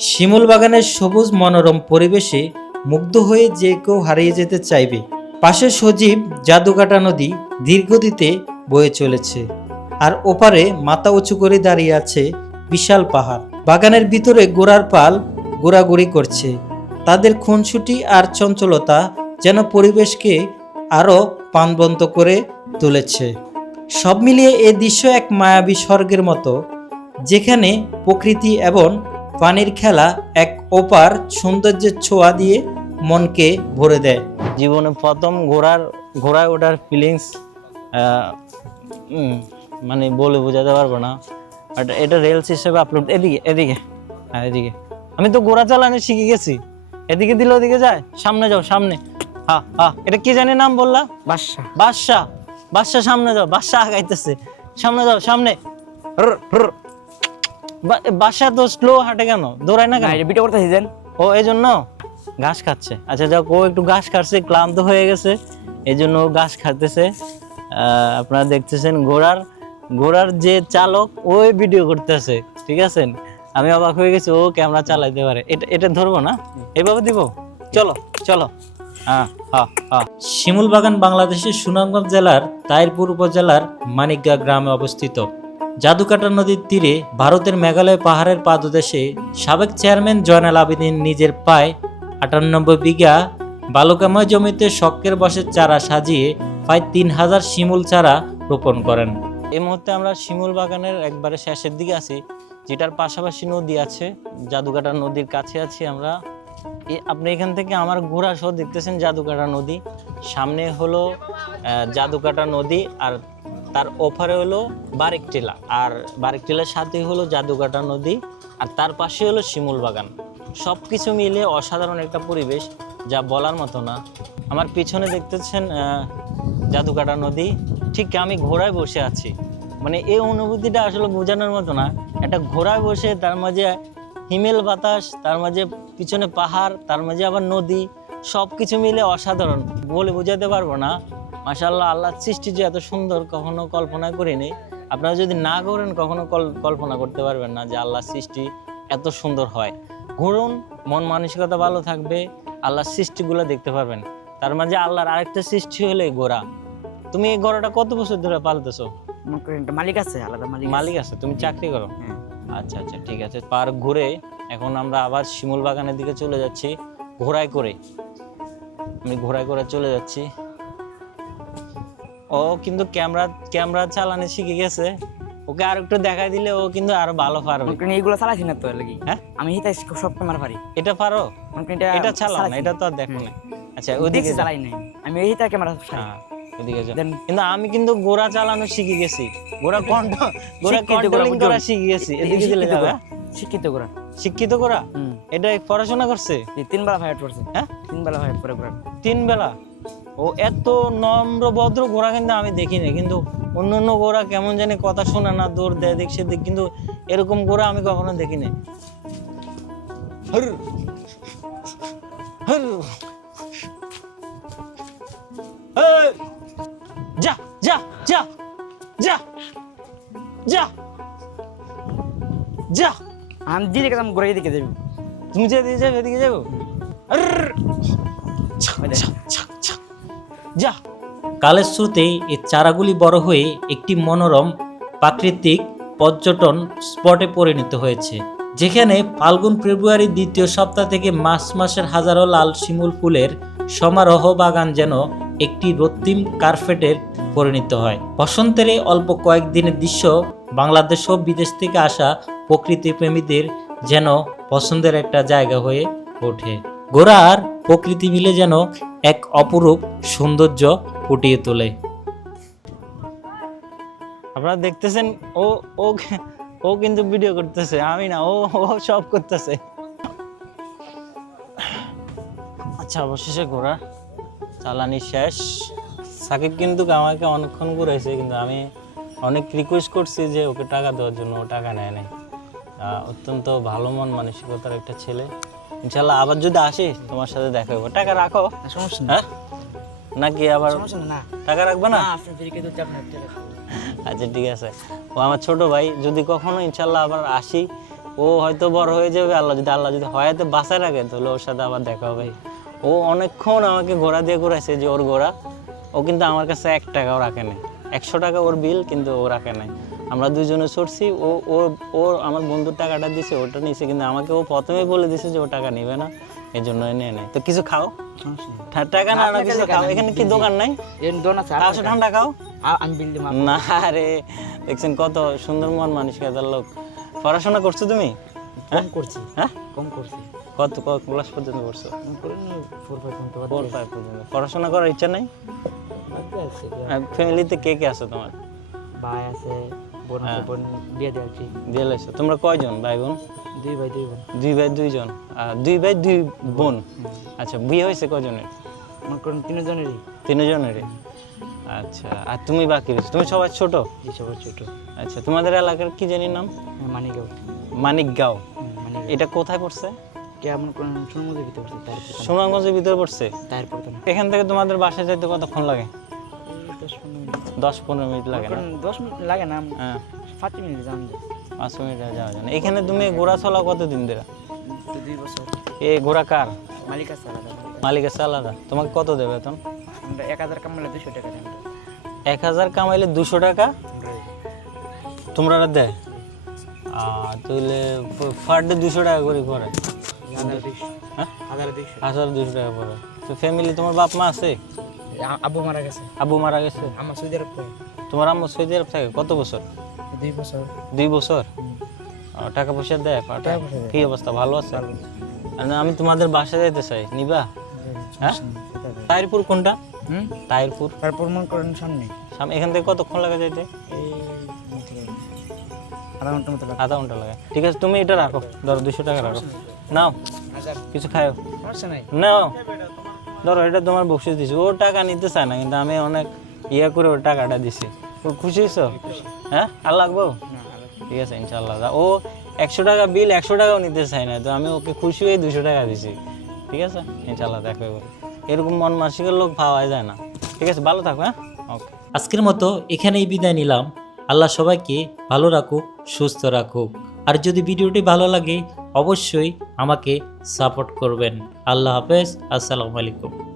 শিমুল বাগানের সবুজ মনোরম পরিবেশে মুগ্ধ হয়ে যে কেউ হারিয়ে যেতে চাইবে। পাশে সজীব জাদুকাটা নদী দীর্ঘদিতে বয়ে চলেছে। আর ওপারে মাথা উঁচু করে দাঁড়িয়ে আছে বিশাল পাহাড়। বাগানের ভিতরে গোড়ার পাল গোড়াগড়ি করছে। তাদের খুনসুটি আর চঞ্চলতা যেন পরিবেশকে আরও প্রাণবন্ত করে তুলেছে। সব মিলিয়ে এ দৃশ্য এক মায়াবী স্বর্গের মতো, যেখানে প্রকৃতি এবং পানির খেলা এক ওপার সৌন্দর্যের ছোঁয়া দিয়ে মনকে ভরে দেয়। জীবনে প্রথম ঘোড়ার ঘোড়ায় ওঠার ফিলিংস মানে বলে বোঝাতে পারব না। বাট এটা রিলস হিসেবে আপলোড এদিকে এদিকে হ্যাঁ এদিকে। আমি তো ঘোড়া চালানো শিখে গেছি। এদিকে দিলে ওদিকে যায় সামনে যাও সামনে। হ্যাঁ হ্যাঁ এটা কি জানি নাম বললা? বাদশা বাদশা বাদশা সামনে যাও বাদশা আগাইতেছে। সামনে যাও সামনে। রর, রর। বা- বাদশা তো স্লো হাঁটে কেন? দৌড়ায় না কেন? ভিডিও করতেছি দেন ও এই জন্য ঘাস খাচ্ছে। আচ্ছা যাক ও একটু ঘাস খাচ্ছে ক্লান্ত হয়ে গেছে। এই জন্য ও ঘাস খাইতেছে আহ, আপনারা দেখতেছেন ঘোড়ার ঘোড়ার যে চালক ওই ভিডিও করতেছে। ঠিক আছে? আমি অবাক হয়ে গেছি ও ক্যামেরা চালাইতে পারে। এটা এটা ধরবো না? এইভাবে দিব? চলো চলো। হ্যাঁ হ্যাঁ হ্যাঁ। শিমুল বাগান বাংলাদেশের সুনামগঞ্জ জেলার তাইরপুর উপজেলার মানিকগা গ্রামে অবস্থিত। জাদুকাটা নদীর তীরে ভারতের মেঘালয় পাহাড়ের পাদদেশে সাবেক চেয়ারম্যান জয়নাল আবেদিন নিজের পায়ে আটানব্বই বিঘা বালুকাময় জমিতে শক্কের বসে চারা সাজিয়ে প্রায় তিন হাজার শিমুল চারা রোপণ করেন। এই মুহূর্তে আমরা শিমুল বাগানের একবারে শেষের দিকে আছি, যেটার পাশাপাশি নদী আছে, জাদুকাটা নদীর কাছে আছি আমরা। আপনি এখান থেকে আমার ঘোড়া সহ দেখতেছেন জাদুকাটা নদী। সামনে হলো জাদুকাটা নদী আর তার ওপারে হলো বারেকটিলা আর বারেকটিলার সাথে হলো জাদুকাটা নদী, আর তার পাশে হলো শিমুল বাগান। সব কিছু মিলে অসাধারণ একটা পরিবেশ যা বলার মতো না। আমার পিছনে দেখতেছেন জাদুকাটা নদী। ঠিক আমি ঘোড়ায় বসে আছি। মানে এই অনুভূতিটা আসলে বোঝানোর মতো না। একটা ঘোড়ায় বসে তার মাঝে হিমেল বাতাস, তার মাঝে পিছনে পাহাড়, তার মাঝে আবার নদী সব কিছু মিলে অসাধারণ। বলে বোঝাতে পারব না। মাশাল্লাহ আল্লাহর সৃষ্টি যে এত সুন্দর কখনো কল্পনা করিনি আপনারা যদি না করেন কখনো কল- কল্পনা করতে পারবেন না যে আল্লাহর সৃষ্টি এত সুন্দর হয়। ঘুরুন মন মানসিকতা ভালো থাকবে আল্লাহর সৃষ্টিগুলো দেখতে পারবেন। তার মাঝে আল্লাহর আরেকটা সৃষ্টি হলো গোড়া তুমি এই গোড়াটা কত বছর ধরে পালতেছো? মালিক আছে আলাদা মালিক মালিক আছে তুমি চাকরি করো? হ্যাঁ। আচ্ছা আচ্ছা ঠিক আছে পার ঘুরে এখন আমরা আবার শিমুল বাগানের দিকে চলে যাচ্ছি ঘোড়ায় করে। আমি ঘোড়ায় করে চলে যাচ্ছি। ও কিন্তু ক্যামেরা ক্যামেরা চালানো শিখে গেছে। ওকে আর একটু দেখাই দিলে ও কিন্তু আরও ভালো পারবে। মনে এইগুলো চালাইছি না তো লাগি হ্যাঁ? আমি হিতা সব ক্যামেরা পারি। এটা পারো? করেন এটা চালাও না এটা তো আর দেখো না। আচ্ছা ওদিকে চালাই নাই। আমি এই হিতা ক্যামেরা পারি। হ্যাঁ ওদিকে যাও। কিন্তু আমি কিন্তু ঘোড়া চালানো শিখে গেছি। ঘোড়া কন্ট কন্ট্রোলিং করা শিখে গেছি। এদিকে দিলে শিক্ষিত যাবে শিক্ষিত করা শিক্ষিত করা এটা পড়াশোনা করছে? তিন বেলা ফাইট করছে। হ্যাঁ? তিন বেলা ফাইট করে করে তিন বেলা? ও এত নম্র ভদ্র ঘোড়া কিন্তু আমি দেখিনি কিন্তু অন্য অন্য ঘোড়া কেমন জানি কথা শোনা না দৌড় দেয় দিক সেদিক কিন্তু এরকম ঘোড়া আমি কখনো দেখিনি। হর, হর। এই, যা যা যা যা যা যা। আমি দিদি কেমন ঘুরে দিকে যাবি। তুমি যেদিকে যাবে এদিকে যাব। যা। কালের স্রোতে এই চারাগুলি বড় হয়ে একটি মনোরম প্রাকৃতিক পর্যটন স্পটে পরিণত হয়েছে, যেখানে ফাল্গুন ফেব্রুয়ারি দ্বিতীয় সপ্তাহ থেকে মার্চ মাসের হাজারো লাল শিমুল ফুলের সমারোহ বাগান যেন একটি রক্তিম কার্পেটের পরিণত হয়। বসন্তের অল্প কয়েকদিনের দৃশ্য বাংলাদেশ ও বিদেশ থেকে আসা প্রকৃতি প্রেমীদের যেন পছন্দের একটা জায়গা হয়ে ওঠে। গোড়ার প্রকৃতি মিলে যেন এক অপরূপ সৌন্দর্য ফুটিয়ে তোলে। আপনারা দেখতেছেন, ও ও ও কিন্তু ভিডিও করতেছে, আমি না, ও ও সব করতেছে। আচ্ছা অবশেষে ঘোরা চালানি শেষ। সাকিব কিন্তু আমাকে অনেকক্ষণ ঘুরেছে কিন্তু আমি অনেক রিকোয়েস্ট করছি যে ওকে টাকা দেওয়ার জন্য, ও টাকা নেয় নাই। অত্যন্ত ভালো মন মানসিকতার একটা ছেলে। ইনশাল্লাহ আবার যদি আসি তোমার সাথে দেখা হবে টাকা রাখো। সমস্যা হ্যাঁ? নাকি আবার? না। টাকা রাখবে না? না আচ্ছা ঠিক আছে। ও আমার ছোট ভাই যদি কখনো ইনশাল্লাহ আবার আসি ও হয়তো বড় হয়ে যাবে। আল্লাহ যদি আল্লাহ যদি হয়াতে বাঁচায় রাখে তাহলে ওর সাথে আবার দেখা হবে। ও অনেকক্ষণ আমাকে ঘোড়া দিয়ে ঘুরাইছে যে ওর ঘোড়া। ও কিন্তু আমার কাছে এক টাকাও রাখে নাই। একশো টাকা ওর বিল কিন্তু ও রাখে নাই। আমরা দুজনে ছড়ছি ও ও ও আমার বন্ধুর টাকাটা দিছে ওটা নিছে কিন্তু আমাকে ও প্রথমেই বলে দিছে যে ও টাকা নিবে না এই জন্য নিয়ে নেয় তো কিছু খাও? সমস্যা টাকা না না কিছু খাও। এখানে কি দোকান নাই? আছে আসো ঠান্ডা খাও? না রে দেখছেন কত সুন্দর মন মানসিকতার লোক। পড়াশোনা করছ তুমি? কম করছি। হ্যাঁ? কম করছি। কত কত ক্লাস পর্যন্ত করছ? ফোর ফাইভ পর্যন্ত পড়াশোনা করার ইচ্ছা নাই? ফ্যামিলিতে কে কে আছে তোমার? ভাই আছে। বোন আছে বোন বিয়ে দিয়েছি দিয়ে লাইছো তোমরা কয়জন ভাই বোন দুই ভাই দুই বোন। দুই ভাই দুইজন। আর দুই ভাই দুই বোন? আচ্ছা বিয়ে হয়েছে কজনের? মনে করেন তিনজনেরই। তিনজনেরই? আচ্ছা আর তুমি বাকি রয়েছো? তুমি সবাই ছোট? এই সবার ছোট। আচ্ছা তোমাদের এলাকার কি জানি নাম? হ্যাঁ মানিকগাঁও। হ্যাঁ এটা কোথায় পড়ছে? কে মনে করেন ভিতরে পড়ছে সুনামগঞ্জের ভিতরে পড়ছে? এখান থেকে তোমাদের বাসায় যাইতে কতক্ষণ লাগে? দশ পনেরো মিনিট। দশ লাগে না? দশ মিনিট লাগে না হ্যাঁ। পাঁচ মিনিট যান পাঁচ মিনিট যাওয়া যায় না। এখানে তুমি ঘোড়া চলা কতদিন ধরে? দুই বছর। এ ঘোড়া কার? মালিক আছে আলাদা। মালিক। আছে আলাদা। তোমাকে কত দেবে বেতন এক হাজার কামালে দুশো টাকা দেন এক হাজার কামাইলে দুশো টাকা? তোমরা দেয়? তাহলে ফার ডে দুশো টাকা করে পড়ে। হাজার দুইশো। হ্যাঁ? দুশো টাকা পড়ে। তো ফ্যামিলি তোমার বাপ মা আছে? আব্বু মারা গেছে। আব্বু মারা গেছে? আমার সৌদি আরব তোমার আম্মু সৌদি আরব থাকে? কত বছর? দুই বছর। দুই বছর? টাকা পয়সা দেয়। কি অবস্থা? ভালো আছে? আমি তোমাদের বাসা যেতে চাই। নিবা? হ্যাঁ? তাইরপুর কোনটা? হুম? তাইরপুর। তারপর মনে করেন সামনে। সাম- এখান থেকে কতক্ষণ লাগে যাইতে? আধা ঘণ্টার মতো লাগে। আধা ঘণ্টা লাগে। ঠিক আছে তুমি এটা রাখো। ধরো দুশো টাকা রাখো। নাও কিছু খাও সমস্যা নাই। নাও। ধরো এটা তোমার বকশিস দিছি। ও টাকা নিতে চায় না কিন্তু আমি অনেক ইয়ে করে ওর টাকাটা দিছি। ও খুশি হয়েছ হ্যাঁ? আর লাগবো? ঠিক আছে ইনশাল্লাহ ও একশো টাকা বিল একশো টাকাও নিতে চাই না তো আমি ওকে খুশি হয়ে দুশো টাকা দিছি। ঠিক আছে? ইনশাল্লাহ দেখো এরকম মন মানসিকের লোক পাওয়া যায় না। ঠিক আছে ভালো থাকো হ্যাঁ? ওকে আজকের মতো এখানেই বিদায় নিলাম। আল্লাহ সবাইকে ভালো রাখুক সুস্থ রাখুক। আর যদি ভিডিওটি ভালো লাগে অবশ্যই আমাকে সাপোর্ট করবেন। আল্লাহ হাফেজ আসসালামু আলাইকুম।